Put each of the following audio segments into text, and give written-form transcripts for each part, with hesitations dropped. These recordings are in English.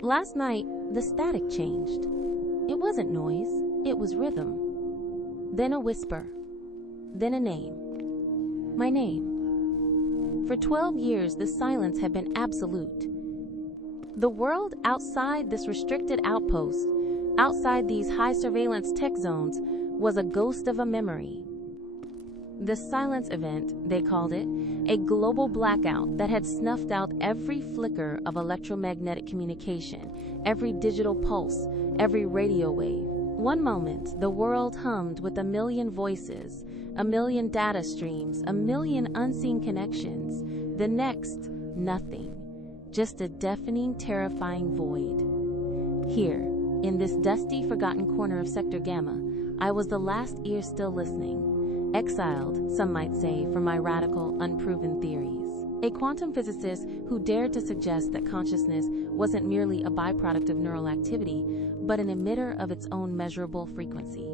Last night, the static changed. It wasn't noise, it was rhythm. Then a whisper. Then a name. My name. For 12 years, the silence had been absolute. The world outside this restricted outpost, outside these high surveillance tech zones, was a ghost of a memory. The silence event, they called it, a global blackout that had snuffed out every flicker of electromagnetic communication, every digital pulse, every radio wave. One moment, the world hummed with a million voices, a million data streams, a million unseen connections. The next, nothing. Just a deafening, terrifying void. Here, in this dusty, forgotten corner of Sector Gamma, I was the last ear still listening. Exiled, some might say, from my radical, unproven theories. A quantum physicist who dared to suggest that consciousness wasn't merely a byproduct of neural activity, but an emitter of its own measurable frequency.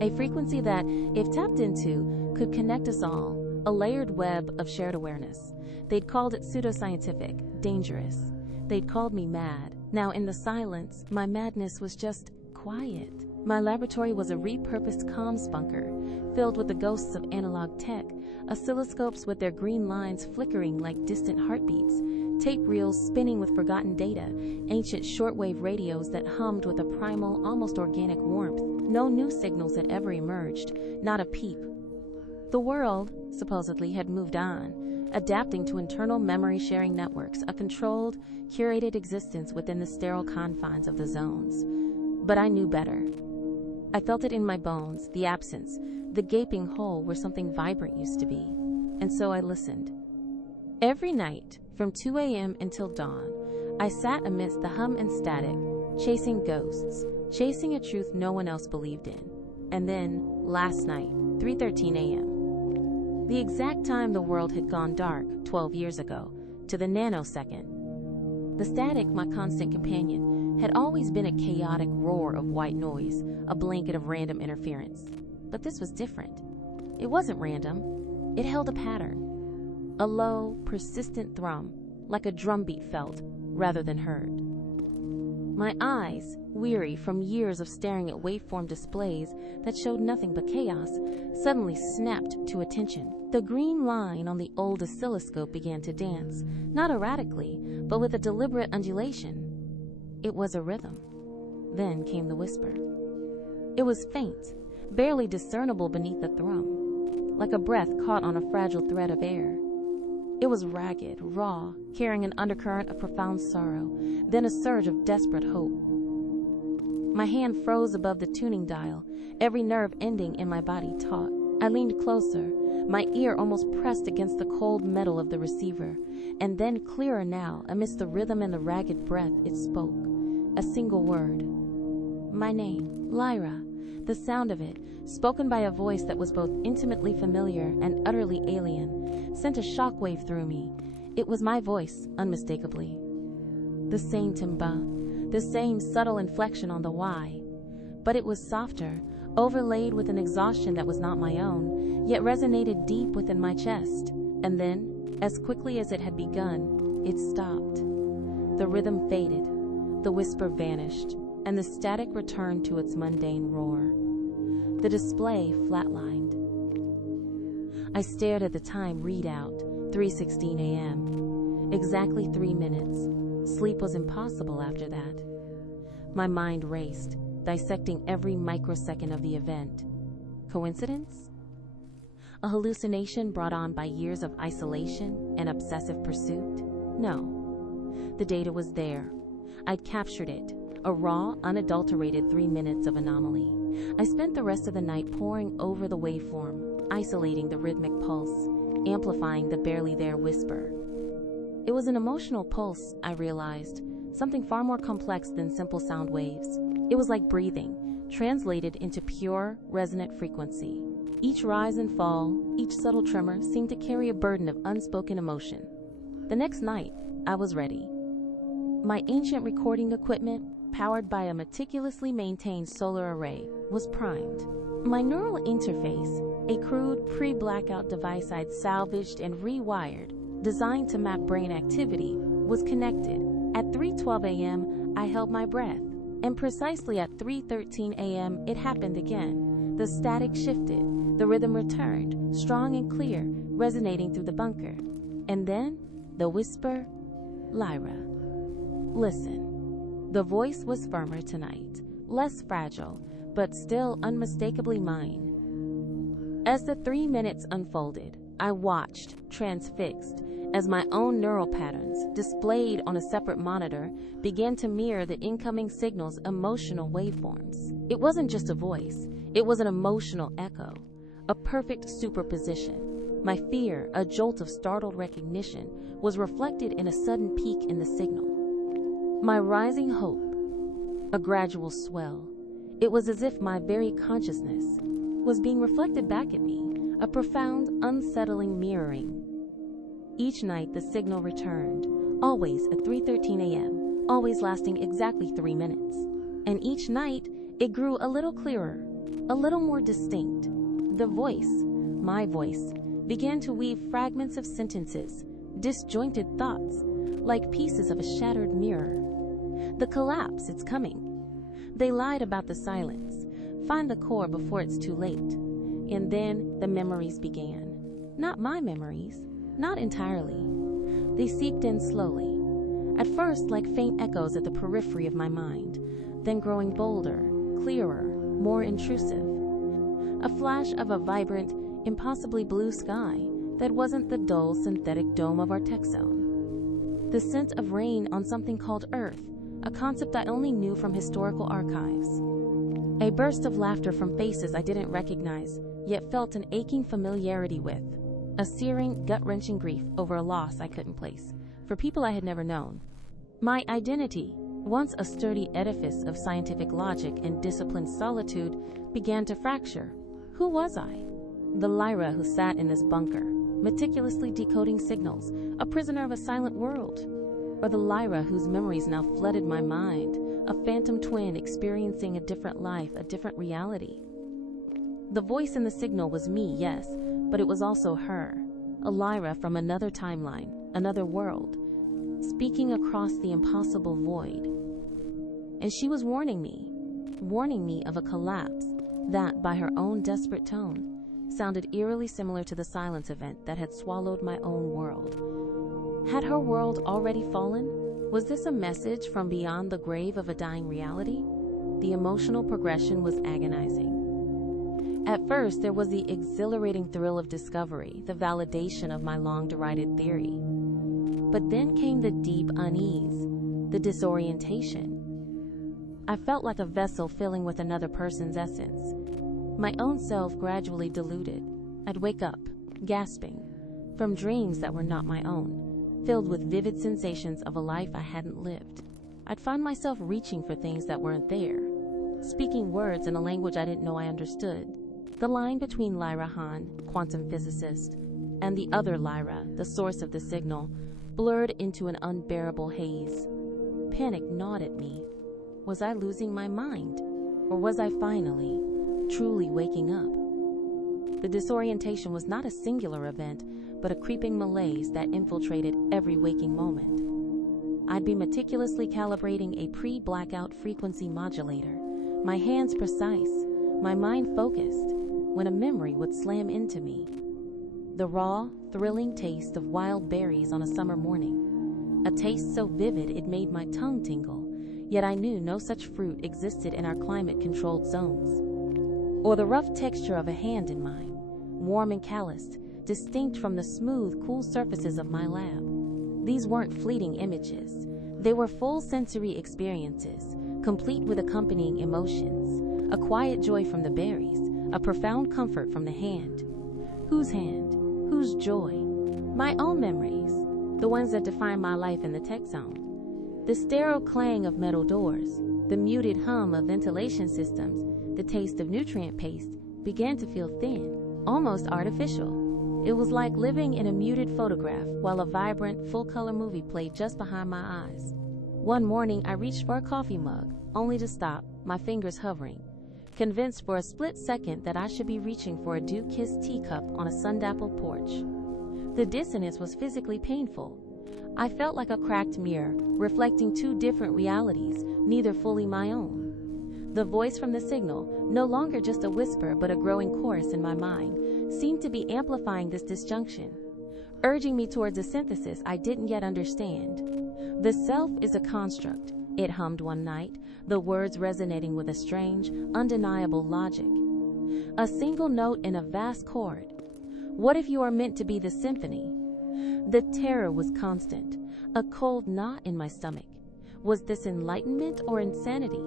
A frequency that, if tapped into, could connect us all, a layered web of shared awareness. They'd called it pseudoscientific, dangerous. They'd called me mad. Now, in the silence, my madness was just quiet. My laboratory was a repurposed comms bunker, filled with the ghosts of analog tech, oscilloscopes with their green lines flickering like distant heartbeats, tape reels spinning with forgotten data, ancient shortwave radios that hummed with a primal, almost organic warmth. No new signals had ever emerged, not a peep. The world, supposedly, had moved on, adapting to internal memory-sharing networks, a controlled, curated existence within the sterile confines of the zones. But I knew better. I felt it in my bones, the absence, the gaping hole where something vibrant used to be. And so I listened. Every night, from 2 a.m. until dawn, I sat amidst the hum and static, chasing ghosts, chasing a truth no one else believed in. And then, last night, 3:13 a.m., the exact time the world had gone dark 12 years ago, to the nanosecond. The static, my constant companion, had always been a chaotic roar of white noise, a blanket of random interference. But this was different. It wasn't random. It held a pattern. A low, persistent thrum, like a drumbeat felt, rather than heard. My eyes, weary from years of staring at waveform displays that showed nothing but chaos, suddenly snapped to attention. The green line on the old oscilloscope began to dance, not erratically, but with a deliberate undulation. It was a rhythm. Then came the whisper. It was faint, barely discernible beneath the thrum, like a breath caught on a fragile thread of air. It was ragged, raw, carrying an undercurrent of profound sorrow, then a surge of desperate hope. My hand froze above the tuning dial, every nerve ending in my body taut. I leaned closer, my ear almost pressed against the cold metal of the receiver, and then clearer now, amidst the rhythm and the ragged breath, it spoke. A single word. My name, Lyra. The sound of it, spoken by a voice that was both intimately familiar and utterly alien, sent a shockwave through me. It was my voice, unmistakably. The same timbre, the same subtle inflection on the Y. But it was softer, overlaid with an exhaustion that was not my own, yet resonated deep within my chest. And then, as quickly as it had begun, it stopped. The rhythm faded. The whisper vanished, and the static returned to its mundane roar. The display flatlined. I stared at the time readout, 3:16 a.m. Exactly 3 minutes. Sleep was impossible after that. My mind raced, dissecting every microsecond of the event. Coincidence? A hallucination brought on by years of isolation and obsessive pursuit? No. The data was there. I'd captured it, a raw, unadulterated 3 minutes of anomaly. I spent the rest of the night poring over the waveform, isolating the rhythmic pulse, amplifying the barely there whisper. It was an emotional pulse, I realized, something far more complex than simple sound waves. It was like breathing, translated into pure, resonant frequency. Each rise and fall, each subtle tremor seemed to carry a burden of unspoken emotion. The next night, I was ready. My ancient recording equipment, powered by a meticulously maintained solar array, was primed. My neural interface, a crude pre-blackout device I'd salvaged and rewired, designed to map brain activity, was connected, At 3:12 a.m., I held my breath, and precisely at 3:13 a.m., it happened again. The static shifted, the rhythm returned, strong and clear, resonating through the bunker. And then, the whisper, "Lyra, listen." The voice was firmer tonight, less fragile, but still unmistakably mine. As the 3 minutes unfolded, I watched, transfixed, as my own neural patterns, displayed on a separate monitor, began to mirror the incoming signal's emotional waveforms. It wasn't just a voice, it was an emotional echo, a perfect superposition. My fear, a jolt of startled recognition, was reflected in a sudden peak in the signal. My rising hope, a gradual swell. It was as if my very consciousness was being reflected back at me, a profound, unsettling mirroring. Each night the signal returned, always at 3:13 a.m., always lasting exactly 3 minutes. And each night it grew a little clearer, a little more distinct. The voice, my voice, began to weave fragments of sentences, disjointed thoughts, like pieces of a shattered mirror. The collapse, it's coming. They lied about the silence. Find the core before it's too late. And then the memories began. Not my memories, not entirely. They seeped in slowly, at first like faint echoes at the periphery of my mind, then growing bolder, clearer, more intrusive. A flash of a vibrant, impossibly blue sky that wasn't the dull synthetic dome of our tech zone. The scent of rain on something called Earth, a concept I only knew from historical archives. A burst of laughter from faces I didn't recognize, yet felt an aching familiarity with. A searing, gut-wrenching grief over a loss I couldn't place, for people I had never known. My identity, once a sturdy edifice of scientific logic and disciplined solitude, began to fracture. Who was I? The Lyra who sat in this bunker, meticulously decoding signals, a prisoner of a silent world? Or the Lyra whose memories now flooded my mind, a phantom twin experiencing a different life, a different reality? The voice in the signal was me, yes, but it was also her, a Lyra from another timeline, another world, speaking across the impossible void. And she was warning me of a collapse that, by her own desperate tone, sounded eerily similar to the silence event that had swallowed my own world. Had her world already fallen? Was this a message from beyond the grave of a dying reality? The emotional progression was agonizing. At first, there was the exhilarating thrill of discovery, the validation of my long-derided theory. But then came the deep unease, the disorientation. I felt like a vessel filling with another person's essence. My own self gradually diluted. I'd wake up, gasping, from dreams that were not my own, filled with vivid sensations of a life I hadn't lived. I'd find myself reaching for things that weren't there, speaking words in a language I didn't know I understood. The line between Lyra Hahn, quantum physicist, and the other Lyra, the source of the signal, blurred into an unbearable haze. Panic gnawed at me. Was I losing my mind? Or was I finally, truly waking up? The disorientation was not a singular event, but a creeping malaise that infiltrated every waking moment. I'd be meticulously calibrating a pre-blackout frequency modulator, my hands precise, my mind focused, when a memory would slam into me. The raw, thrilling taste of wild berries on a summer morning. A taste so vivid it made my tongue tingle, yet I knew no such fruit existed in our climate-controlled zones. Or the rough texture of a hand in mine, warm and calloused, distinct from the smooth, cool surfaces of my lab. These weren't fleeting images. They were full sensory experiences, complete with accompanying emotions, a quiet joy from the berries, a profound comfort from the hand. Whose hand? Whose joy? My own memories, the ones that define my life in the tech zone. The sterile clang of metal doors, the muted hum of ventilation systems, the taste of nutrient paste began to feel thin, almost artificial. It was like living in a muted photograph while a vibrant, full-color movie played just behind my eyes. One morning, I reached for a coffee mug, only to stop, my fingers hovering, convinced for a split second that I should be reaching for a dew-kissed teacup on a sun-dappled porch. The dissonance was physically painful. I felt like a cracked mirror, reflecting two different realities, neither fully my own. The voice from the signal, no longer just a whisper but a growing chorus in my mind, seemed to be amplifying this disjunction, urging me towards a synthesis I didn't yet understand. The self is a construct, it hummed one night, the words resonating with a strange, undeniable logic. A single note in a vast chord. What if you are meant to be the symphony? The terror was constant, a cold knot in my stomach. Was this enlightenment or insanity?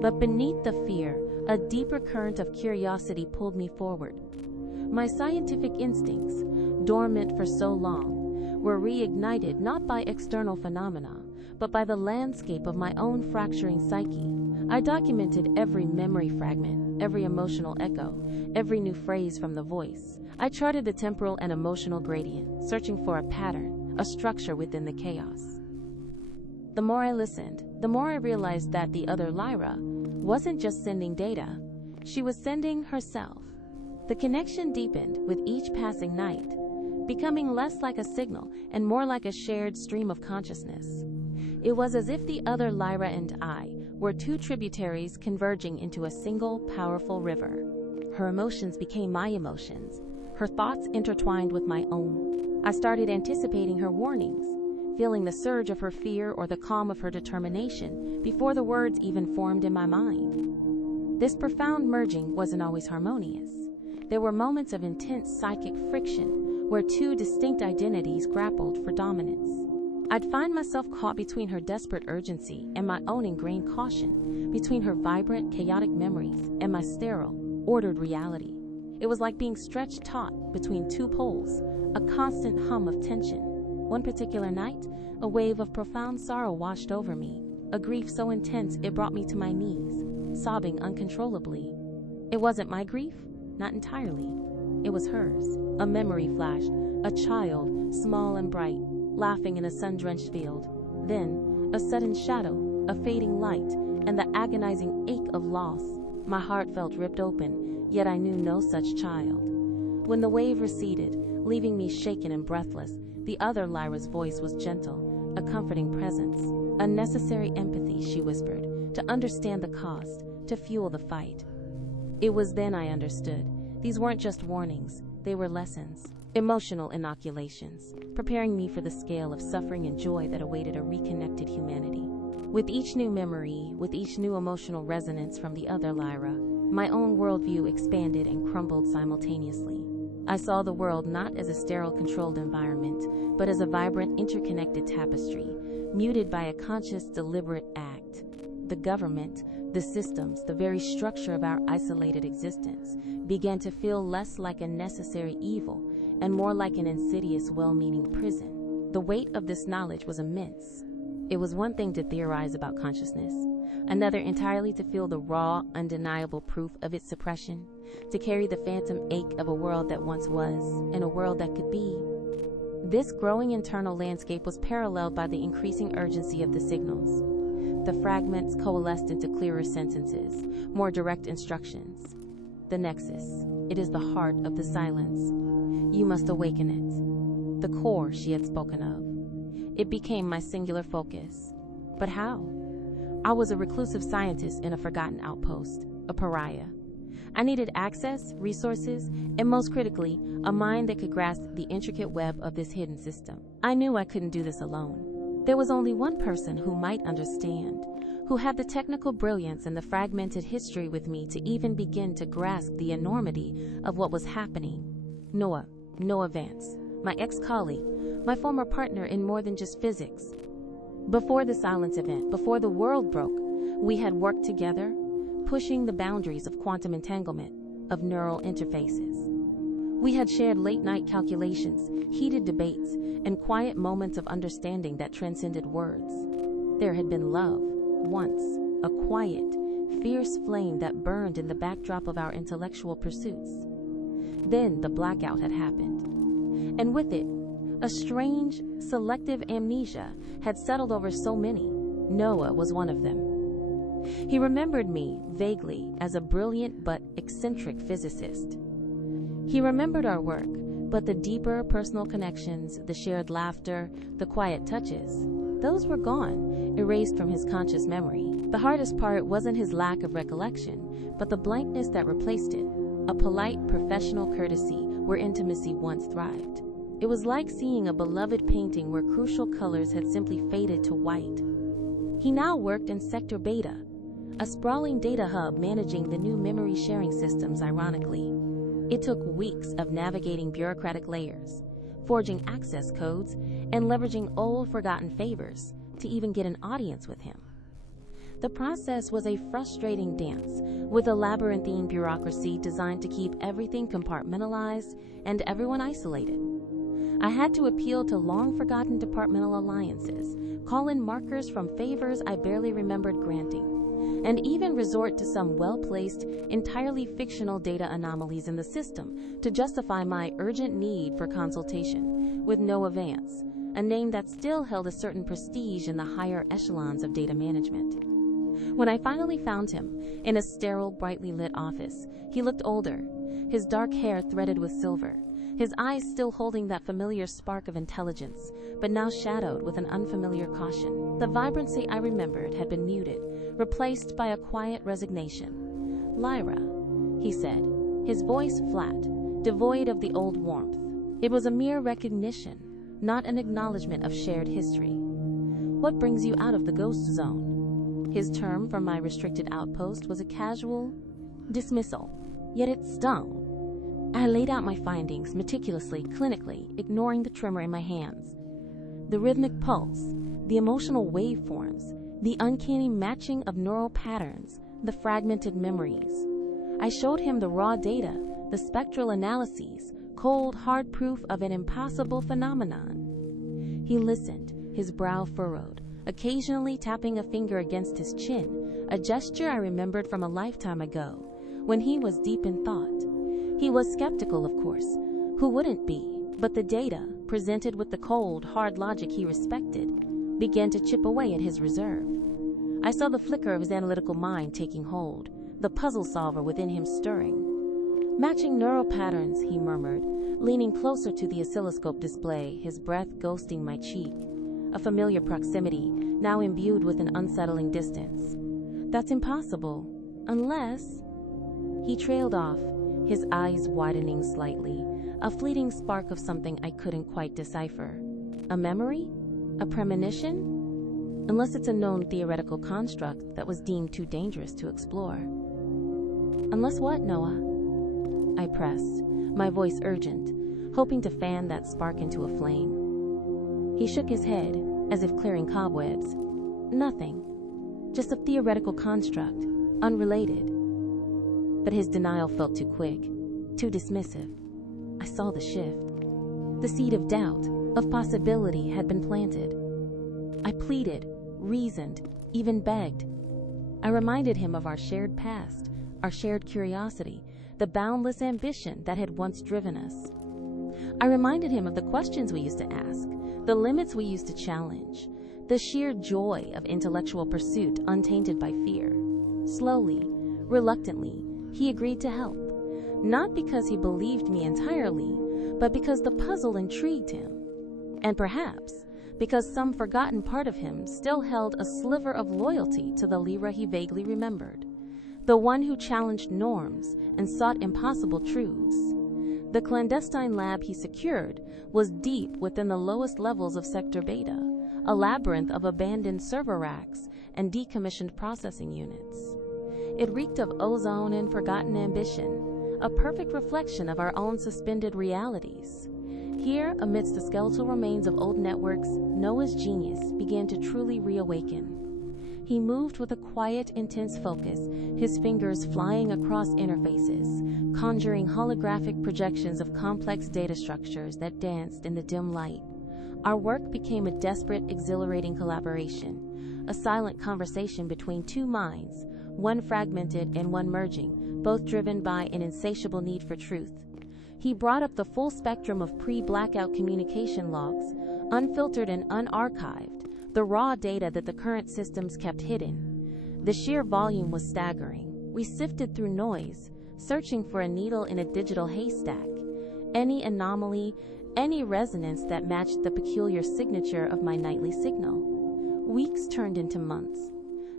But beneath the fear, a deeper current of curiosity pulled me forward. My scientific instincts, dormant for so long, were reignited not by external phenomena, but by the landscape of my own fracturing psyche. I documented every memory fragment, every emotional echo, every new phrase from the voice. I charted the temporal and emotional gradient, searching for a pattern, a structure within the chaos. The more I listened, the more I realized that the other Lyra wasn't just sending data, she was sending herself. The connection deepened with each passing night, becoming less like a signal and more like a shared stream of consciousness. It was as if the other Lyra and I were two tributaries converging into a single, powerful river. Her emotions became my emotions, her thoughts intertwined with my own. I started anticipating her warnings, feeling the surge of her fear or the calm of her determination before the words even formed in my mind. This profound merging wasn't always harmonious. There were moments of intense psychic friction where two distinct identities grappled for dominance. I'd find myself caught between her desperate urgency and my own ingrained caution, between her vibrant, chaotic memories and my sterile, ordered reality. It was like being stretched taut between two poles, a constant hum of tension. One particular night, a wave of profound sorrow washed over me, a grief so intense it brought me to my knees, sobbing uncontrollably. It wasn't my grief, not entirely. It was hers. A memory flashed, a child, small and bright, laughing in a sun-drenched field. Then, a sudden shadow, a fading light, and the agonizing ache of loss. My heart felt ripped open, yet I knew no such child. When the wave receded, leaving me shaken and breathless, the other Lyra's voice was gentle, a comforting presence, a necessary empathy, she whispered, to understand the cost, to fuel the fight. It was then I understood. These weren't just warnings, they were lessons, emotional inoculations, preparing me for the scale of suffering and joy that awaited a reconnected humanity. With each new memory, with each new emotional resonance from the other Lyra, my own worldview expanded and crumbled simultaneously. I saw the world not as a sterile, controlled environment, but as a vibrant, interconnected tapestry, muted by a conscious, deliberate act. The government, the systems, the very structure of our isolated existence began to feel less like a necessary evil and more like an insidious, well-meaning prison. The weight of this knowledge was immense. It was one thing to theorize about consciousness, another entirely to feel the raw, undeniable proof of its suppression, to carry the phantom ache of a world that once was, and a world that could be. This growing internal landscape was paralleled by the increasing urgency of the signals. The fragments coalesced into clearer sentences, more direct instructions. The nexus, it is the heart of the silence. You must awaken it. The core she had spoken of. It became my singular focus. But how? I was a reclusive scientist in a forgotten outpost, a pariah. I needed access, resources, and most critically, a mind that could grasp the intricate web of this hidden system. I knew I couldn't do this alone. There was only one person who might understand, who had the technical brilliance and the fragmented history with me to even begin to grasp the enormity of what was happening. Noah Vance, my ex-colleague, my former partner in more than just physics. Before the silence event, before the world broke, we had worked together, pushing the boundaries of quantum entanglement, of neural interfaces. We had shared late-night calculations, heated debates, and quiet moments of understanding that transcended words. There had been love, once, a quiet, fierce flame that burned in the backdrop of our intellectual pursuits. Then the blackout had happened, and with it, a strange, selective amnesia had settled over so many. Noah was one of them. He remembered me, vaguely, as a brilliant but eccentric physicist. He remembered our work, But the deeper personal connections, the shared laughter, the quiet touches, those were gone, erased from his conscious memory. The hardest part wasn't his lack of recollection, but the blankness that replaced it, a polite, professional courtesy where intimacy once thrived. It was like seeing a beloved painting where crucial colors had simply faded to white. He now worked in Sector Beta, a sprawling data hub managing the new memory sharing systems, ironically. It took weeks of navigating bureaucratic layers, forging access codes, and leveraging old forgotten favors to even get an audience with him. The process was a frustrating dance, with a labyrinthine bureaucracy designed to keep everything compartmentalized and everyone isolated. I had to appeal to long-forgotten departmental alliances, call in markers from favors I barely remembered granting, and even resort to some well-placed, entirely fictional data anomalies in the system to justify my urgent need for consultation, with no advance, a name that still held a certain prestige in the higher echelons of data management. When I finally found him, in a sterile, brightly lit office, he looked older, his dark hair threaded with silver, his eyes still holding that familiar spark of intelligence, but now shadowed with an unfamiliar caution. The vibrancy I remembered had been muted, replaced by a quiet resignation. "Lyra," he said, his voice flat, devoid of the old warmth. It was a mere recognition, not an acknowledgement of shared history. "What brings you out of the ghost zone?" His term for my restricted outpost was a casual dismissal, yet it stung. I laid out my findings meticulously, clinically, ignoring the tremor in my hands. The rhythmic pulse, the emotional waveforms, the uncanny matching of neural patterns, the fragmented memories. I showed him the raw data, the spectral analyses, cold, hard proof of an impossible phenomenon. He listened, his brow furrowed, occasionally tapping a finger against his chin, a gesture I remembered from a lifetime ago, when he was deep in thought. He was skeptical, of course. Who wouldn't be? But the data, presented with the cold, hard logic he respected, began to chip away at his reserve. I saw the flicker of his analytical mind taking hold, the puzzle solver within him stirring. "Matching neural patterns," he murmured, leaning closer to the oscilloscope display, his breath ghosting my cheek. A familiar proximity, now imbued with an unsettling distance. "That's impossible, unless..." He trailed off, his eyes widening slightly, a fleeting spark of something I couldn't quite decipher. A memory? A premonition? Unless it's a known theoretical construct that was deemed too dangerous to explore. "Unless what, Noah?" I pressed, my voice urgent, hoping to fan that spark into a flame. He shook his head, as if clearing cobwebs. "Nothing. Just a theoretical construct, unrelated." But his denial felt too quick, too dismissive. I saw the shift. The seed of doubt, of possibility, had been planted. I pleaded, reasoned, even begged. I reminded him of our shared past, our shared curiosity, the boundless ambition that had once driven us. I reminded him of the questions we used to ask, the limits we used to challenge, the sheer joy of intellectual pursuit untainted by fear. Slowly, reluctantly, he agreed to help, not because he believed me entirely, but because the puzzle intrigued him, and perhaps because some forgotten part of him still held a sliver of loyalty to the Lyra he vaguely remembered, the one who challenged norms and sought impossible truths. The clandestine lab he secured was deep within the lowest levels of Sector Beta, a labyrinth of abandoned server racks and decommissioned processing units. It reeked of ozone and forgotten ambition, a perfect reflection of our own suspended realities. Here, amidst the skeletal remains of old networks, Noah's genius began to truly reawaken. He moved with a quiet, intense focus, his fingers flying across interfaces, conjuring holographic projections of complex data structures that danced in the dim light. Our work became a desperate, exhilarating collaboration, a silent conversation between two minds, one fragmented and one merging, both driven by an insatiable need for truth. He brought up the full spectrum of pre-blackout communication logs, unfiltered and unarchived, the raw data that the current systems kept hidden. The sheer volume was staggering. We sifted through noise, searching for a needle in a digital haystack, any anomaly, any resonance that matched the peculiar signature of my nightly signal. Weeks turned into months.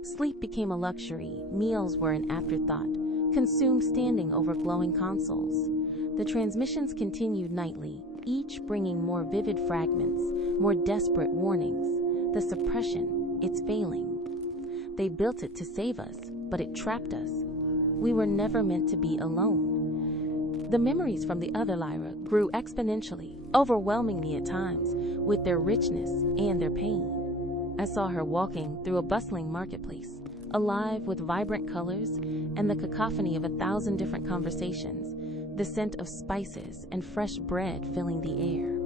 Sleep became a luxury, meals were an afterthought, consumed standing over glowing consoles. The transmissions continued nightly, each bringing more vivid fragments, more desperate warnings. The suppression, it's failing. They built it to save us, but it trapped us. We were never meant to be alone. The memories from the other Lyra grew exponentially, overwhelming me at times, with their richness and their pain. I saw her walking through a bustling marketplace, alive with vibrant colors and the cacophony of 1,000 different conversations, the scent of spices and fresh bread filling the air.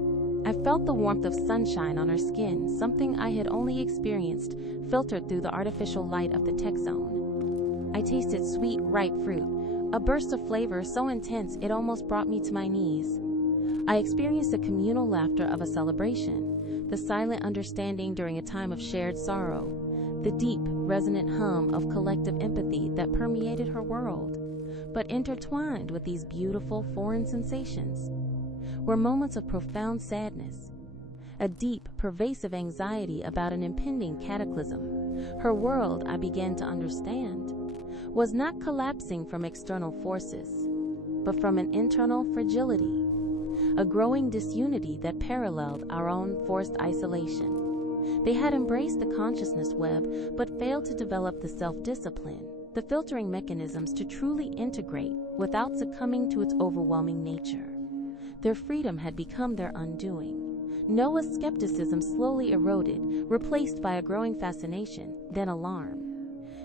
I felt the warmth of sunshine on her skin, something I had only experienced filtered through the artificial light of the tech zone. I tasted sweet, ripe fruit, a burst of flavor so intense it almost brought me to my knees. I experienced the communal laughter of a celebration, the silent understanding during a time of shared sorrow, the deep, resonant hum of collective empathy that permeated her world. But intertwined with these beautiful foreign sensations were moments of profound sadness, a deep, pervasive anxiety about an impending cataclysm. Her world, I began to understand, was not collapsing from external forces, but from an internal fragility, a growing disunity that paralleled our own forced isolation. They had embraced the consciousness web, but failed to develop the self-discipline, the filtering mechanisms to truly integrate without succumbing to its overwhelming nature. Their freedom had become their undoing. Noah's skepticism slowly eroded, replaced by a growing fascination, then alarm.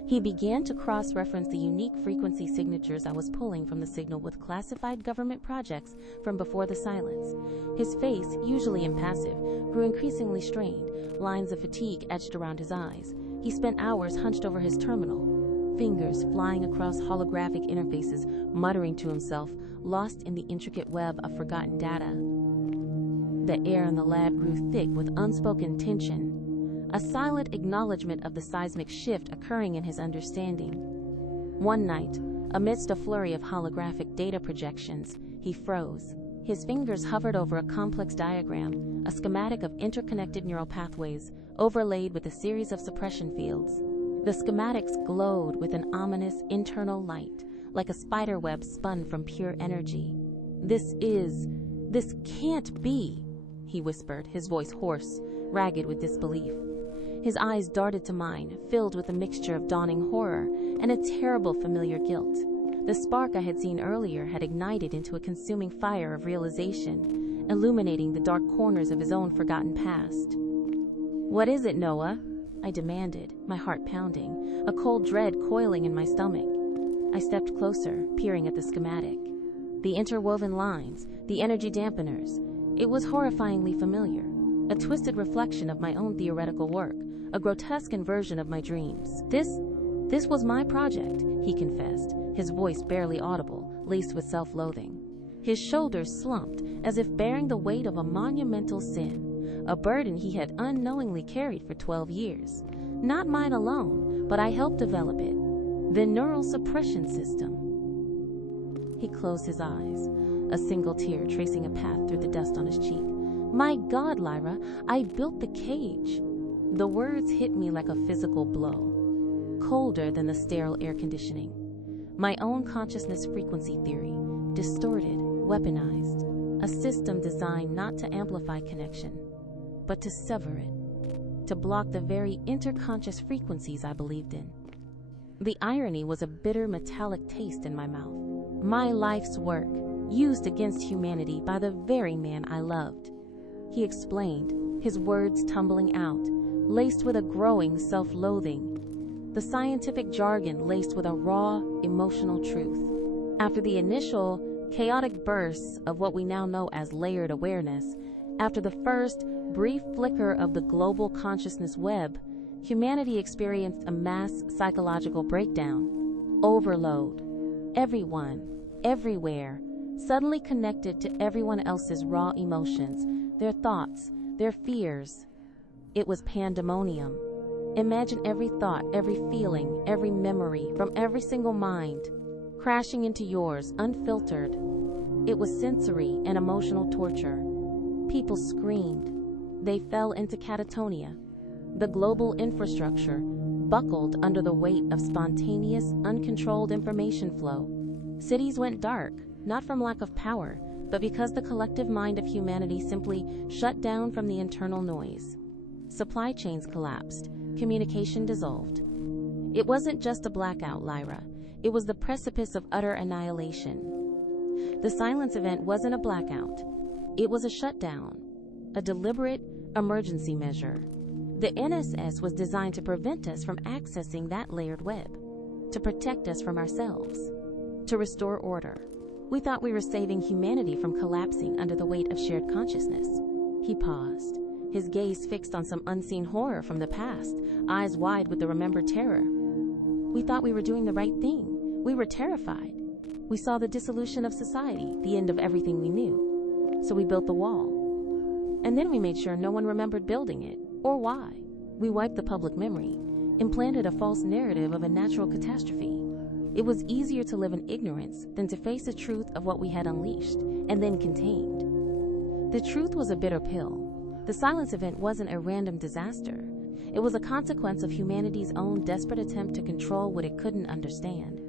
He began to cross-reference the unique frequency signatures I was pulling from the signal with classified government projects from before the silence. His face, usually impassive, grew increasingly strained, lines of fatigue etched around his eyes. He spent hours hunched over his terminal, fingers flying across holographic interfaces, muttering to himself, lost in the intricate web of forgotten data. The air in the lab grew thick with unspoken tension, a silent acknowledgement of the seismic shift occurring in his understanding. One night, amidst a flurry of holographic data projections, he froze. His fingers hovered over a complex diagram, a schematic of interconnected neural pathways, overlaid with a series of suppression fields. The schematics glowed with an ominous internal light, like a spider web spun from pure energy. This can't be, he whispered, his voice hoarse, ragged with disbelief. His eyes darted to mine, filled with a mixture of dawning horror and a terrible familiar guilt. The spark I had seen earlier had ignited into a consuming fire of realization, illuminating the dark corners of his own forgotten past. "What is it, Noah?" I demanded, my heart pounding, a cold dread coiling in my stomach. I stepped closer, peering at the schematic. The interwoven lines, the energy dampeners. It was horrifyingly familiar, a twisted reflection of my own theoretical work, a grotesque inversion of my dreams. This was my project, he confessed, his voice barely audible, laced with self-loathing. His shoulders slumped, as if bearing the weight of a monumental sin, a burden he had unknowingly carried for 12 years. Not mine alone, but I helped develop it. The neural suppression system. He closed his eyes, a single tear tracing a path through the dust on his cheek. My God, Lyra, I built the cage. The words hit me like a physical blow, colder than the sterile air conditioning. My own consciousness frequency theory, distorted, weaponized, a system designed not to amplify connection, but to sever it, to block the very interconscious frequencies I believed in. The irony was a bitter metallic taste in my mouth. My life's work, used against humanity by the very man I loved. He explained, his words tumbling out, laced with a growing self-loathing, the scientific jargon laced with a raw, emotional truth. After the initial, chaotic bursts of what we now know as layered awareness, after the first, brief flicker of the global consciousness web, humanity experienced a mass psychological breakdown. Overload. Everyone, everywhere, suddenly connected to everyone else's raw emotions, their thoughts, their fears. It was pandemonium. Imagine every thought, every feeling, every memory from every single mind, crashing into yours, unfiltered. It was sensory and emotional torture. People screamed. They fell into catatonia. The global infrastructure buckled under the weight of spontaneous, uncontrolled information flow. Cities went dark, not from lack of power, but because the collective mind of humanity simply shut down from the internal noise. Supply chains collapsed. Communication dissolved. It wasn't just a blackout, Lyra. It was the precipice of utter annihilation. The silence event wasn't a blackout. It was a shutdown, a deliberate emergency measure. The NSS was designed to prevent us from accessing that layered web, to protect us from ourselves, to restore order. We thought we were saving humanity from collapsing under the weight of shared consciousness. He paused, his gaze fixed on some unseen horror from the past, eyes wide with the remembered terror. We thought we were doing the right thing. We were terrified. We saw the dissolution of society, the end of everything we knew. So we built the wall. And then we made sure no one remembered building it, or why. We wiped the public memory, implanted a false narrative of a natural catastrophe. It was easier to live in ignorance than to face the truth of what we had unleashed, and then contained. The truth was a bitter pill. The silence event wasn't a random disaster. It was a consequence of humanity's own desperate attempt to control what it couldn't understand.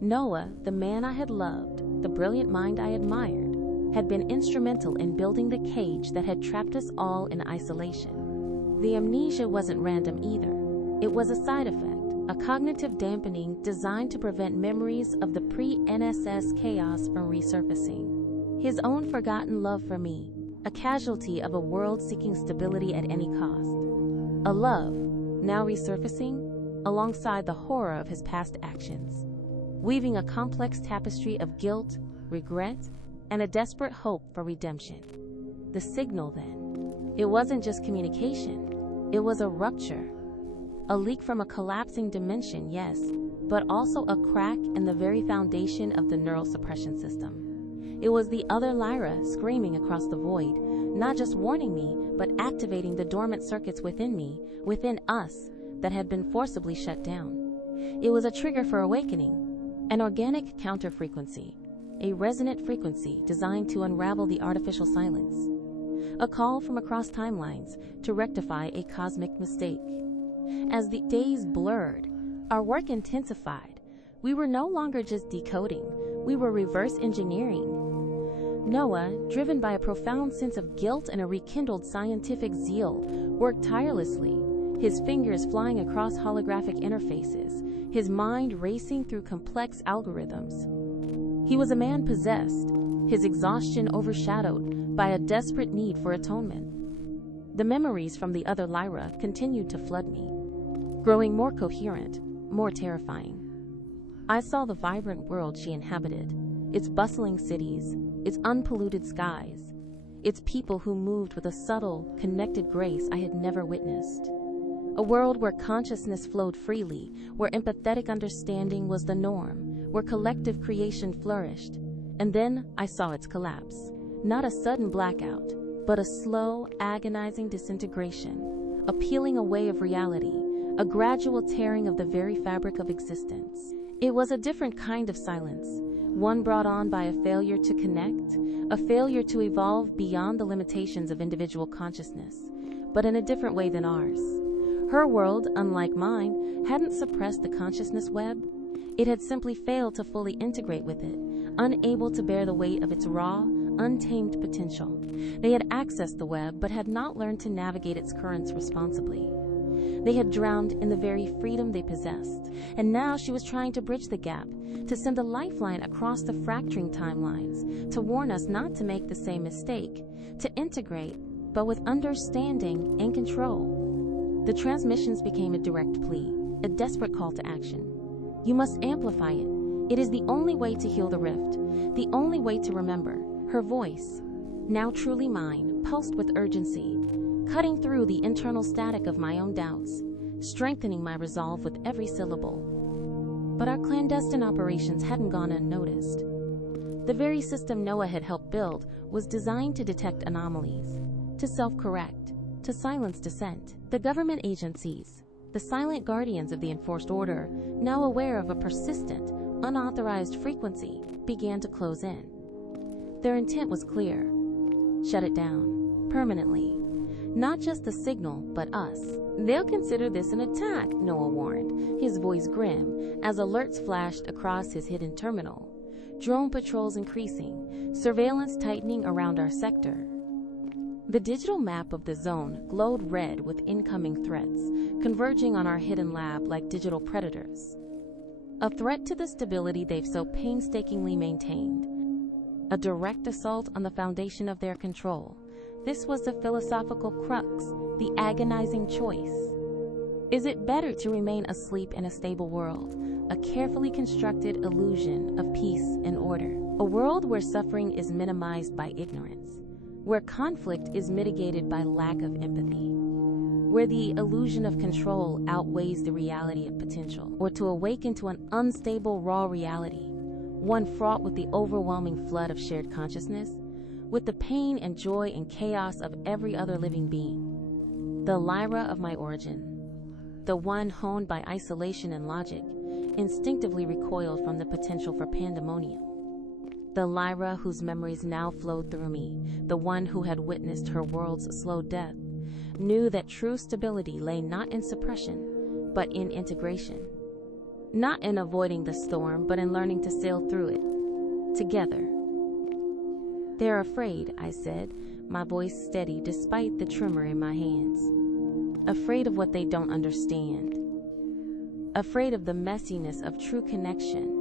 Noah, the man I had loved, the brilliant mind I admired, had been instrumental in building the cage that had trapped us all in isolation. The amnesia wasn't random either. It was a side effect, a cognitive dampening designed to prevent memories of the pre-NSS chaos from resurfacing. His own forgotten love for me, a casualty of a world seeking stability at any cost. A love, now resurfacing, alongside the horror of his past actions, weaving a complex tapestry of guilt, regret, and a desperate hope for redemption. The signal, then, it wasn't just communication, it was a rupture. A leak from a collapsing dimension, yes, but also a crack in the very foundation of the neural suppression system. It was the other Lyra screaming across the void, not just warning me, but activating the dormant circuits within me, within us, that had been forcibly shut down. It was a trigger for awakening, an organic counter-frequency, a resonant frequency designed to unravel the artificial silence. A call from across timelines to rectify a cosmic mistake. As the days blurred, our work intensified. We were no longer just decoding, we were reverse engineering. Noah, driven by a profound sense of guilt and a rekindled scientific zeal, worked tirelessly, his fingers flying across holographic interfaces, his mind racing through complex algorithms. He was a man possessed, his exhaustion overshadowed by a desperate need for atonement. The memories from the other Lyra continued to flood me, growing more coherent, more terrifying. I saw the vibrant world she inhabited, its bustling cities, its unpolluted skies, its people who moved with a subtle, connected grace I had never witnessed. A world where consciousness flowed freely, where empathetic understanding was the norm, where collective creation flourished. And then I saw its collapse. Not a sudden blackout, but a slow, agonizing disintegration, a peeling away of reality, a gradual tearing of the very fabric of existence. It was a different kind of silence, one brought on by a failure to connect, a failure to evolve beyond the limitations of individual consciousness, but in a different way than ours. Her world, unlike mine, hadn't suppressed the consciousness web. It had simply failed to fully integrate with it, unable to bear the weight of its raw, untamed potential. They had accessed the web, but had not learned to navigate its currents responsibly. They had drowned in the very freedom they possessed, and now she was trying to bridge the gap, to send a lifeline across the fracturing timelines, to warn us not to make the same mistake, to integrate, but with understanding and control. The transmissions became a direct plea, a desperate call to action. You must amplify it. It is the only way to heal the rift, the only way to remember. Her voice, now truly mine, pulsed with urgency, cutting through the internal static of my own doubts, strengthening my resolve with every syllable. But our clandestine operations hadn't gone unnoticed. The very system Noah had helped build was designed to detect anomalies, to self-correct, to silence dissent. The government agencies, the silent guardians of the enforced order, now aware of a persistent, unauthorized frequency, began to close in. Their intent was clear. Shut it down. Permanently. Not just the signal, but us. They'll consider this an attack, Noah warned, his voice grim, as alerts flashed across his hidden terminal. Drone patrols increasing, surveillance tightening around our sector. The digital map of the zone glowed red with incoming threats, converging on our hidden lab like digital predators. A threat to the stability they've so painstakingly maintained. A direct assault on the foundation of their control. This was the philosophical crux, the agonizing choice. Is it better to remain asleep in a stable world, a carefully constructed illusion of peace and order? A world where suffering is minimized by ignorance, where conflict is mitigated by lack of empathy, where the illusion of control outweighs the reality of potential, or to awaken to an unstable raw reality, one fraught with the overwhelming flood of shared consciousness, with the pain and joy and chaos of every other living being. The Lyra of my origin, the one honed by isolation and logic, instinctively recoiled from the potential for pandemonium. The Lyra whose memories now flowed through me, the one who had witnessed her world's slow death, knew that true stability lay not in suppression, but in integration. Not in avoiding the storm, but in learning to sail through it, together. They're afraid, I said, my voice steady despite the tremor in my hands. Afraid of what they don't understand. Afraid of the messiness of true connection.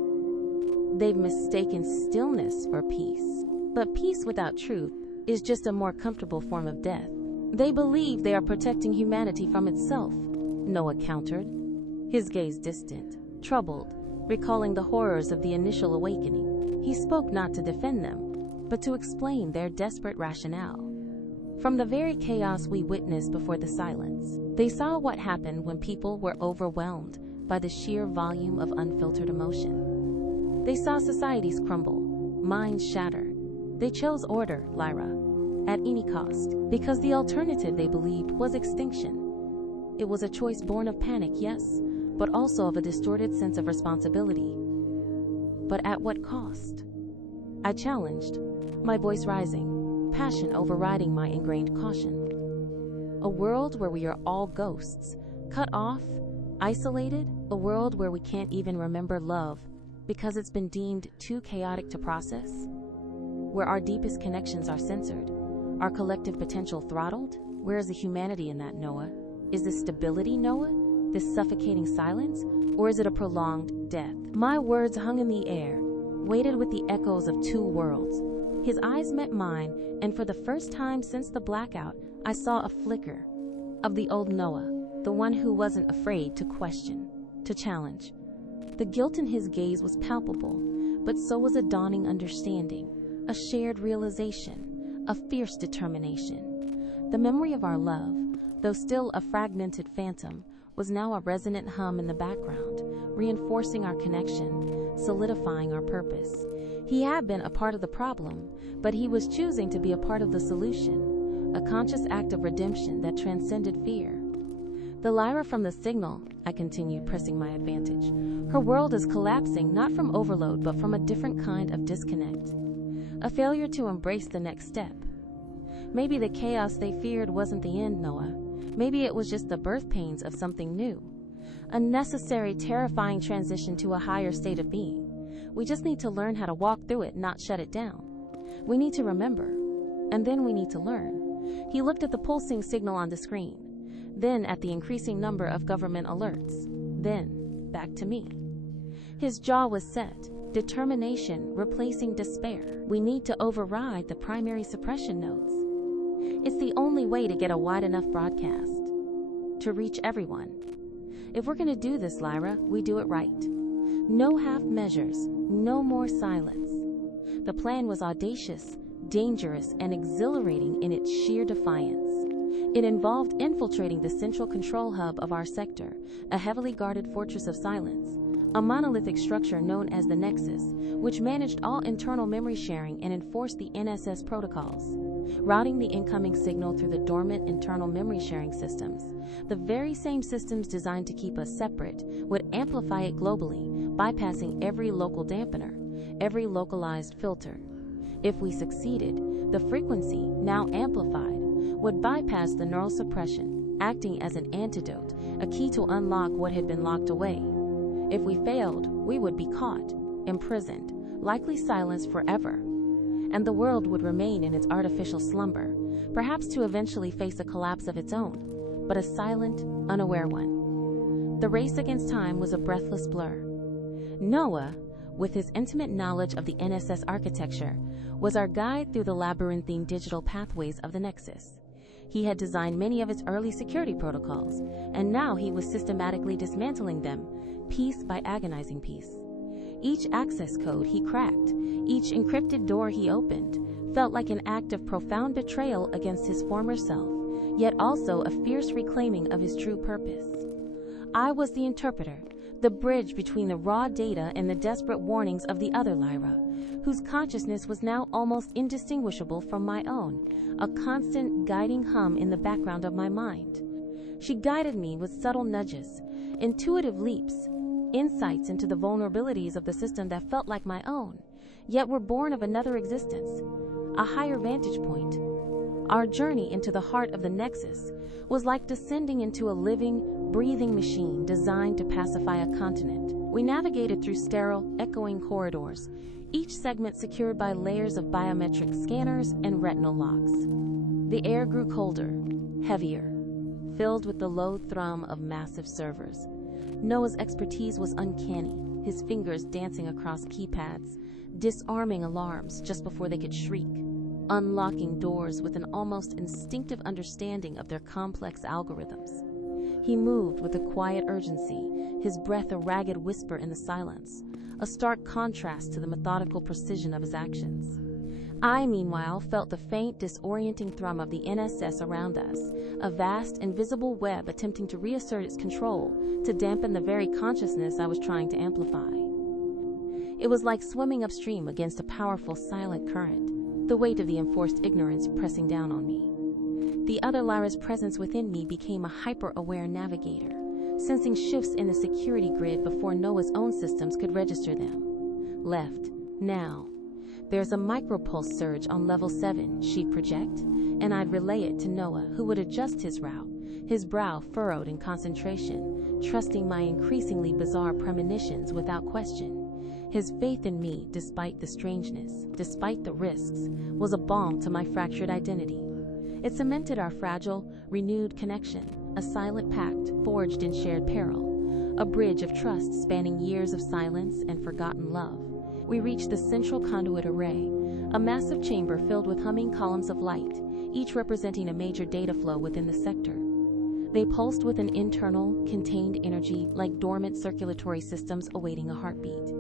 They've mistaken stillness for peace. But peace without truth is just a more comfortable form of death. They believe they are protecting humanity from itself, Noah countered, his gaze distant, troubled, recalling the horrors of the initial awakening. He spoke not to defend them, but to explain their desperate rationale. From the very chaos we witnessed before the silence, they saw what happened when people were overwhelmed by the sheer volume of unfiltered emotion. They saw societies crumble, minds shatter. They chose order, Lyra, at any cost, because the alternative, they believed, was extinction. It was a choice born of panic, yes, but also of a distorted sense of responsibility. But at what cost? I challenged, my voice rising, passion overriding my ingrained caution. A world where we are all ghosts, cut off, isolated, a world where we can't even remember love because it's been deemed too chaotic to process, where our deepest connections are censored, our collective potential throttled. Where is the humanity in that, Noah? Is this stability, Noah? This suffocating silence? Or is it a prolonged death? My words hung in the air, weighted with the echoes of two worlds. His eyes met mine, and for the first time since the blackout, I saw a flicker of the old Noah, the one who wasn't afraid to question, to challenge. The guilt in his gaze was palpable, but so was a dawning understanding, a shared realization, a fierce determination. The memory of our love, though still a fragmented phantom, was now a resonant hum in the background, reinforcing our connection, solidifying our purpose. He had been a part of the problem, but he was choosing to be a part of the solution, a conscious act of redemption that transcended fear. The Lyra from the signal, I continued, pressing my advantage. Her world is collapsing not from overload, but from a different kind of disconnect. A failure to embrace the next step. Maybe the chaos they feared wasn't the end, Noah. Maybe it was just the birth pains of something new. A necessary, terrifying transition to a higher state of being. We just need to learn how to walk through it, not shut it down. We need to remember, and then we need to learn. He looked at the pulsing signal on the screen, then at the increasing number of government alerts, then back to me. His jaw was set, determination replacing despair. We need to override the primary suppression nodes. It's the only way to get a wide enough broadcast, to reach everyone. If we're going to do this, Lyra, we do it right. No half measures, no more silence. The plan was audacious, dangerous, and exhilarating in its sheer defiance. It involved infiltrating the central control hub of our sector, a heavily guarded fortress of silence, a monolithic structure known as the Nexus, which managed all internal memory sharing and enforced the NSS protocols, routing the incoming signal through the dormant internal memory sharing systems. The very same systems designed to keep us separate would amplify it globally, bypassing every local dampener, every localized filter. If we succeeded, the frequency, now amplified, would bypass the neural suppression, acting as an antidote, a key to unlock what had been locked away. If we failed, we would be caught, imprisoned, likely silenced forever, and the world would remain in its artificial slumber, perhaps to eventually face a collapse of its own, but a silent, unaware one. The race against time was a breathless blur. Noah, with his intimate knowledge of the NSS architecture, was our guide through the labyrinthine digital pathways of the Nexus. He had designed many of its early security protocols, and now he was systematically dismantling them, piece by agonizing piece. Each access code he cracked, each encrypted door he opened, felt like an act of profound betrayal against his former self, yet also a fierce reclaiming of his true purpose. I was the interpreter, the bridge between the raw data and the desperate warnings of the other Lyra, whose consciousness was now almost indistinguishable from my own, a constant guiding hum in the background of my mind. She guided me with subtle nudges, intuitive leaps, insights into the vulnerabilities of the system that felt like my own, yet were born of another existence, a higher vantage point. Our journey into the heart of the Nexus was like descending into a living, breathing machine designed to pacify a continent. We navigated through sterile, echoing corridors, each segment secured by layers of biometric scanners and retinal locks. The air grew colder, heavier, filled with the low thrum of massive servers. Noah's expertise was uncanny, his fingers dancing across keypads, disarming alarms just before they could shriek, unlocking doors with an almost instinctive understanding of their complex algorithms. He moved with a quiet urgency, his breath a ragged whisper in the silence, a stark contrast to the methodical precision of his actions. I, meanwhile, felt the faint, disorienting thrum of the NSS around us, a vast, invisible web attempting to reassert its control, to dampen the very consciousness I was trying to amplify. It was like swimming upstream against a powerful, silent current, the weight of the enforced ignorance pressing down on me. The other Lyra's presence within me became a hyper-aware navigator, sensing shifts in the security grid before Noah's own systems could register them. Left, now. There's a micropulse surge on level 7, she'd project, and I'd relay it to Noah, who would adjust his route, his brow furrowed in concentration, trusting my increasingly bizarre premonitions without question. His faith in me, despite the strangeness, despite the risks, was a balm to my fractured identity. It cemented our fragile, renewed connection, a silent pact forged in shared peril, a bridge of trust spanning years of silence and forgotten love. We reached the central conduit array, a massive chamber filled with humming columns of light, each representing a major data flow within the sector. They pulsed with an internal, contained energy like dormant circulatory systems awaiting a heartbeat.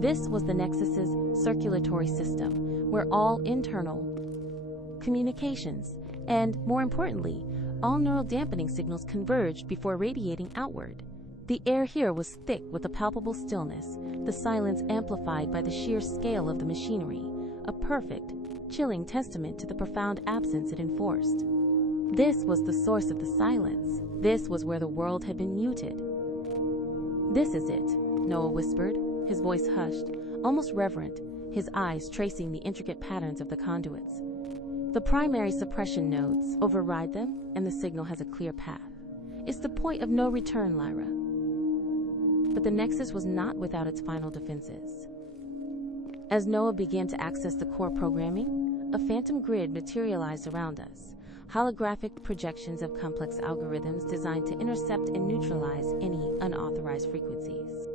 This was the Nexus's circulatory system, where all internal communications, and, more importantly, all neural dampening signals converged before radiating outward. The air here was thick with a palpable stillness, the silence amplified by the sheer scale of the machinery, a perfect, chilling testament to the profound absence it enforced. This was the source of the silence. This was where the world had been muted. "This is it," Noah whispered, his voice hushed, almost reverent, his eyes tracing the intricate patterns of the conduits. "The primary suppression nodes, override them, and the signal has a clear path. It's the point of no return, Lyra." But the Nexus was not without its final defenses. As Noah began to access the core programming, a phantom grid materialized around us, holographic projections of complex algorithms designed to intercept and neutralize any unauthorized frequencies.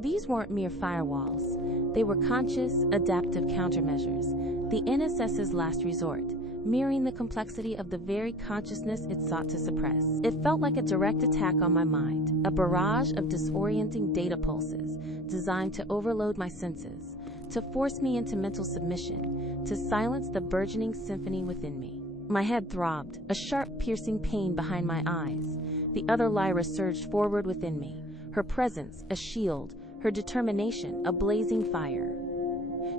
These weren't mere firewalls. They were conscious, adaptive countermeasures, the NSS's last resort, mirroring the complexity of the very consciousness it sought to suppress. It felt like a direct attack on my mind, a barrage of disorienting data pulses designed to overload my senses, to force me into mental submission, to silence the burgeoning symphony within me. My head throbbed, a sharp, piercing pain behind my eyes. The other Lyra surged forward within me, her presence a shield, her determination a blazing fire.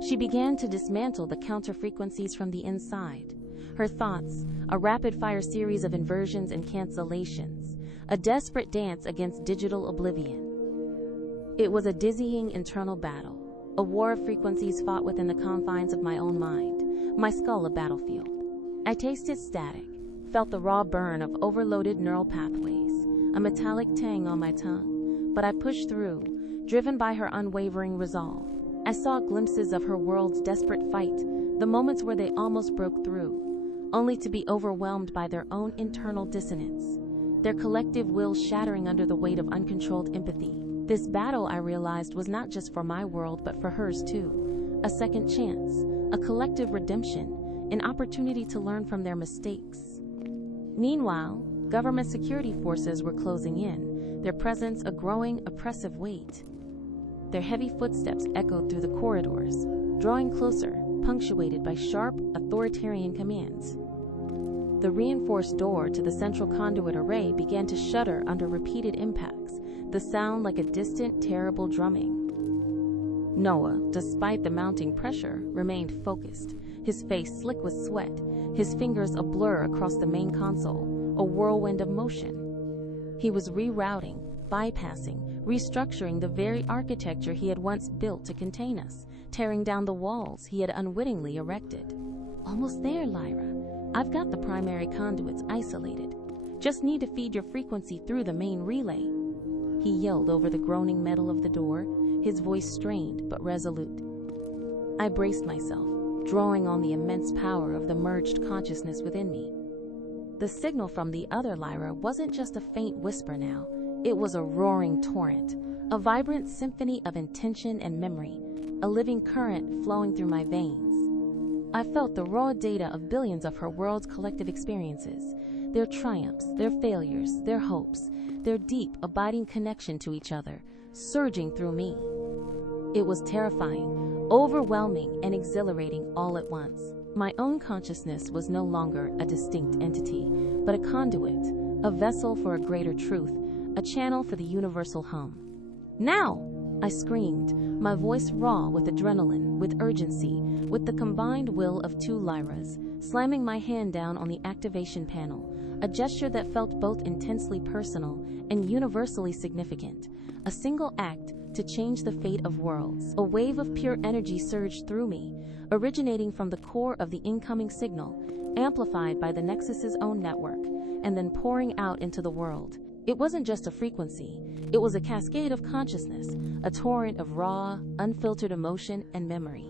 She began to dismantle the counter-frequencies from the inside. Her thoughts, a rapid-fire series of inversions and cancellations, a desperate dance against digital oblivion. It was a dizzying internal battle, A war of frequencies fought within the confines of my own mind, my skull a battlefield. I tasted static, felt the raw burn of overloaded neural pathways, a metallic tang on my tongue, but I pushed through, driven by her unwavering resolve. I saw glimpses of her world's desperate fight, the moments where they almost broke through, only to be overwhelmed by their own internal dissonance, their collective will shattering under the weight of uncontrolled empathy. This battle, I realized, was not just for my world, but for hers too. A second chance, a collective redemption, an opportunity to learn from their mistakes. Meanwhile, government security forces were closing in, their presence a growing, oppressive weight. Their heavy footsteps echoed through the corridors, drawing closer, punctuated by sharp, authoritarian commands. The reinforced door to the central conduit array began to shudder under repeated impacts, the sound like a distant, terrible drumming. Noah, despite the mounting pressure, remained focused, his face slick with sweat, his fingers a blur across the main console, a whirlwind of motion. He was rerouting, bypassing, restructuring the very architecture he had once built to contain us, tearing down the walls he had unwittingly erected. Almost there, Lyra. I've got the primary conduits isolated. Just need to feed your frequency through the main relay. He yelled over the groaning metal of the door, his voice strained but resolute. I braced myself, drawing on the immense power of the merged consciousness within me. The signal from the other Lyra wasn't just a faint whisper now. It was a roaring torrent, a vibrant symphony of intention and memory, a living current flowing through my veins. I felt the raw data of billions of her world's collective experiences, their triumphs, their failures, their hopes, their deep, abiding connection to each other, surging through me. It was terrifying, overwhelming, and exhilarating all at once. My own consciousness was no longer a distinct entity, but a conduit, a vessel for a greater truth, a channel for the universal hum. Now! I screamed, my voice raw with adrenaline, with urgency, with the combined will of two Lyras, slamming my hand down on the activation panel, a gesture that felt both intensely personal and universally significant, a single act to change the fate of worlds. A wave of pure energy surged through me, originating from the core of the incoming signal, amplified by the Nexus's own network, and then pouring out into the world. It wasn't just a frequency, it was a cascade of consciousness, a torrent of raw, unfiltered emotion and memory.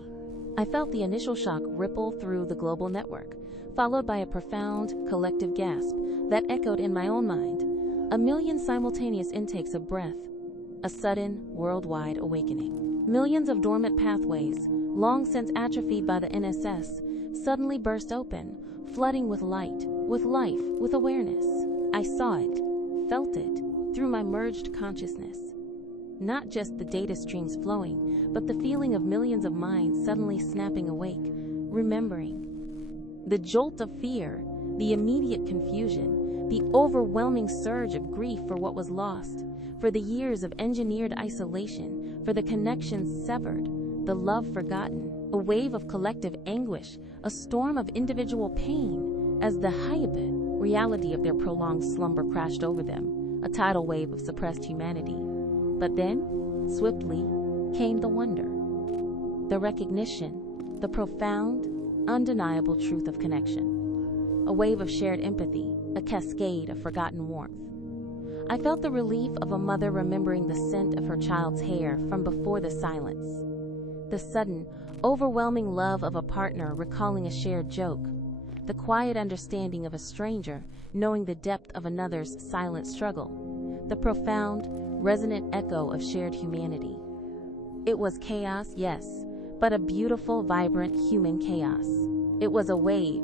I felt the initial shock ripple through the global network, followed by a profound, collective gasp that echoed in my own mind, a million simultaneous intakes of breath, a sudden, worldwide awakening. Millions of dormant pathways, long since atrophied by the NSS, suddenly burst open, flooding with light, with life, with awareness. I saw it, felt it, through my merged consciousness. Not just the data streams flowing, but the feeling of millions of minds suddenly snapping awake, remembering. The jolt of fear, the immediate confusion, the overwhelming surge of grief for what was lost, for the years of engineered isolation, for the connections severed, the love forgotten, a wave of collective anguish, a storm of individual pain, as the hybrid reality of their prolonged slumber crashed over them, a tidal wave of suppressed humanity. But then, swiftly, came the wonder, the recognition, the profound, undeniable truth of connection, a wave of shared empathy, a cascade of forgotten warmth. I felt the relief of a mother remembering the scent of her child's hair from before the silence, the sudden, overwhelming love of a partner recalling a shared joke, the quiet understanding of a stranger knowing the depth of another's silent struggle, the profound, resonant echo of shared humanity. It was chaos, yes, but a beautiful, vibrant human chaos. It was a wave,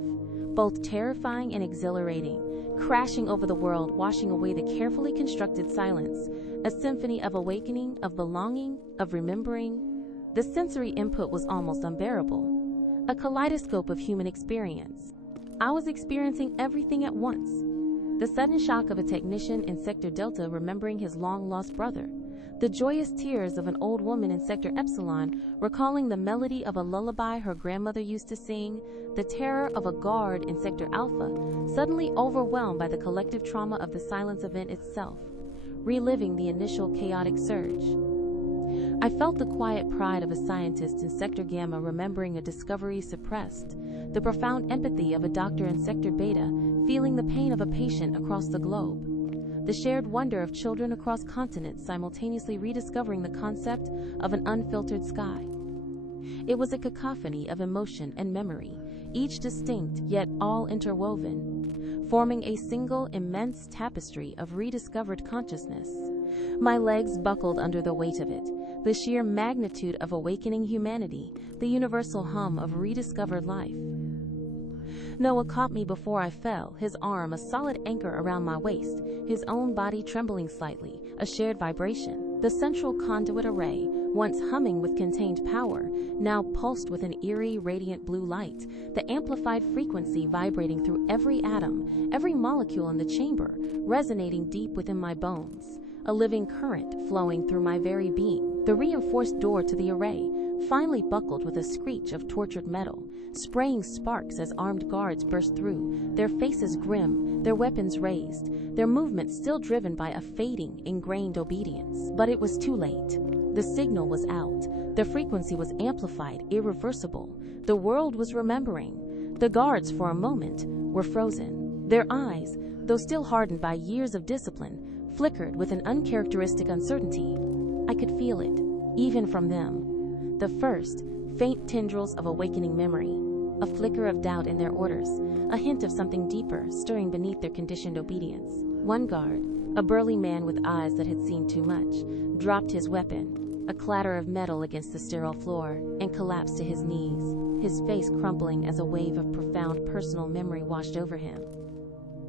both terrifying and exhilarating, crashing over the world, washing away the carefully constructed silence, a symphony of awakening, of belonging, of remembering. The sensory input was almost unbearable, a kaleidoscope of human experience. I was experiencing everything at once. The sudden shock of a technician in Sector Delta remembering his long-lost brother, the joyous tears of an old woman in Sector Epsilon recalling the melody of a lullaby her grandmother used to sing, the terror of a guard in Sector Alpha, suddenly overwhelmed by the collective trauma of the silence event itself, reliving the initial chaotic surge. I felt the quiet pride of a scientist in Sector Gamma remembering a discovery suppressed, the profound empathy of a doctor in Sector Beta feeling the pain of a patient across the globe, the shared wonder of children across continents simultaneously rediscovering the concept of an unfiltered sky. It was a cacophony of emotion and memory, each distinct yet all interwoven, forming a single immense tapestry of rediscovered consciousness. My legs buckled under the weight of it, the sheer magnitude of awakening humanity, the universal hum of rediscovered life. Noah caught me before I fell, his arm a solid anchor around my waist, his own body trembling slightly, a shared vibration. The central conduit array, once humming with contained power, now pulsed with an eerie, radiant blue light, the amplified frequency vibrating through every atom, every molecule in the chamber, resonating deep within my bones, a living current flowing through my very being. The reinforced door to the array finally buckled with a screech of tortured metal, spraying sparks as armed guards burst through, their faces grim, their weapons raised, their movements still driven by a fading, ingrained obedience. But it was too late. The signal was out. The frequency was amplified, irreversible. The world was remembering. The guards, for a moment, were frozen. Their eyes, though still hardened by years of discipline, flickered with an uncharacteristic uncertainty. I could feel it, even from them. The first, faint tendrils of awakening memory, a flicker of doubt in their orders, a hint of something deeper stirring beneath their conditioned obedience. One guard, a burly man with eyes that had seen too much, dropped his weapon, a clatter of metal against the sterile floor, and collapsed to his knees, his face crumpling as a wave of profound personal memory washed over him.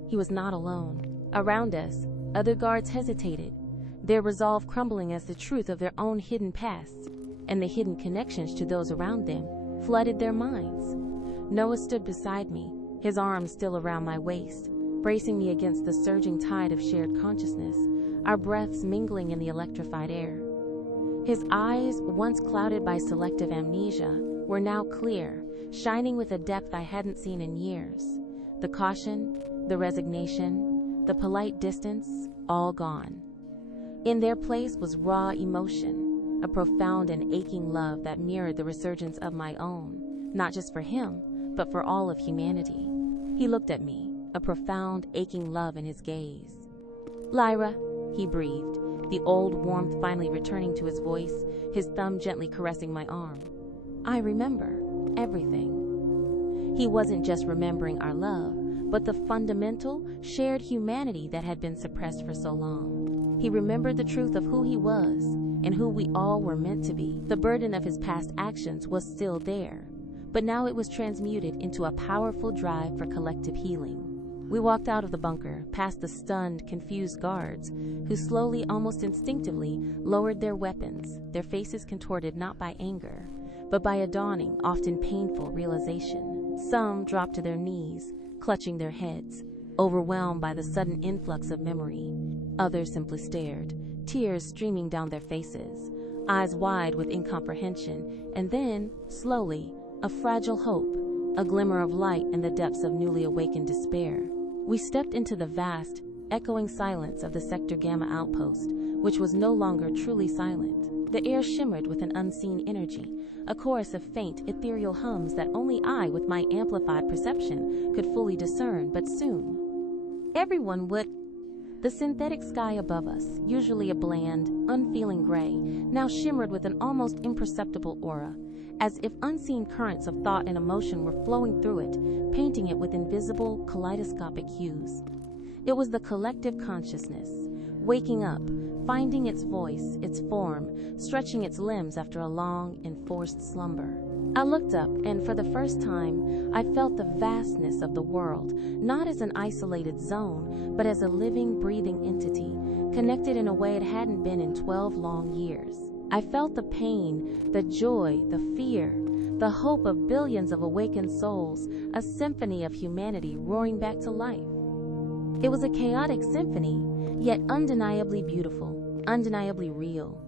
He was not alone. Around us, other guards hesitated, their resolve crumbling as the truth of their own hidden pasts and the hidden connections to those around them flooded their minds. Noah stood beside me, his arms still around my waist, bracing me against the surging tide of shared consciousness, our breaths mingling in the electrified air. His eyes, once clouded by selective amnesia, were now clear, shining with a depth I hadn't seen in years. The caution, the resignation, the polite distance, all gone. In their place was raw emotion, a profound and aching love that mirrored the resurgence of my own, not just for him, but for all of humanity. He looked at me, a profound, aching love in his gaze. "Lyra," he breathed, the old warmth finally returning to his voice, his thumb gently caressing my arm. "I remember everything." He wasn't just remembering our love, but the fundamental, shared humanity that had been suppressed for so long. He remembered the truth of who he was and who we all were meant to be. The burden of his past actions was still there, but now it was transmuted into a powerful drive for collective healing. We walked out of the bunker, past the stunned, confused guards, who slowly, almost instinctively, lowered their weapons, their faces contorted not by anger, but by a dawning, often painful realization. Some dropped to their knees, clutching their heads, overwhelmed by the sudden influx of memory. Others simply stared, tears streaming down their faces, eyes wide with incomprehension, and then, slowly, a fragile hope, a glimmer of light in the depths of newly awakened despair. We stepped into the vast, echoing silence of the Sector Gamma outpost, which was no longer truly silent. The air shimmered with an unseen energy, a chorus of faint, ethereal hums that only I, with my amplified perception, could fully discern, but soon everyone would. The synthetic sky above us, usually a bland, unfeeling gray, now shimmered with an almost imperceptible aura, as if unseen currents of thought and emotion were flowing through it, painting it with invisible, kaleidoscopic hues. It was the collective consciousness, waking up, finding its voice, its form, stretching its limbs after a long, enforced slumber. I looked up, and for the first time, I felt the vastness of the world, not as an isolated zone, but as a living, breathing entity, connected in a way it hadn't been in 12 long years. I felt the pain, the joy, the fear, the hope of billions of awakened souls, a symphony of humanity roaring back to life. It was a chaotic symphony, yet undeniably beautiful, undeniably real.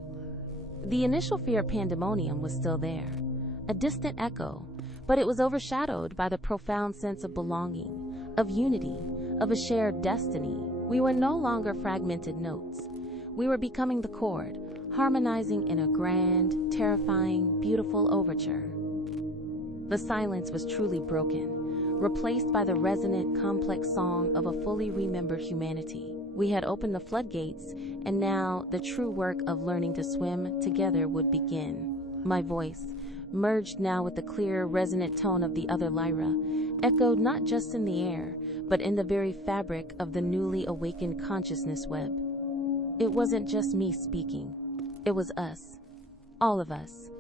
The initial fear of pandemonium was still there, a distant echo, but it was overshadowed by the profound sense of belonging, of unity, of a shared destiny. We were no longer fragmented notes. We were becoming the chord, harmonizing in a grand, terrifying, beautiful overture. The silence was truly broken, replaced by the resonant, complex song of a fully remembered humanity. We had opened the floodgates, and now the true work of learning to swim together would begin. My voice, merged now with the clear, resonant tone of the other Lyra, echoed not just in the air, but in the very fabric of the newly awakened consciousness web. It wasn't just me speaking. It was us. All of us.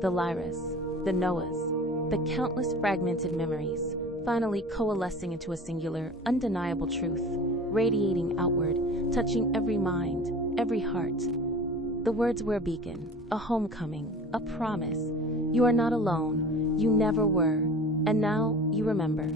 The Lyras, the Noahs, the countless fragmented memories, finally coalescing into a singular, undeniable truth, radiating outward, touching every mind, every heart. The words were a beacon, a homecoming, a promise. You are not alone. You never were. And now you remember.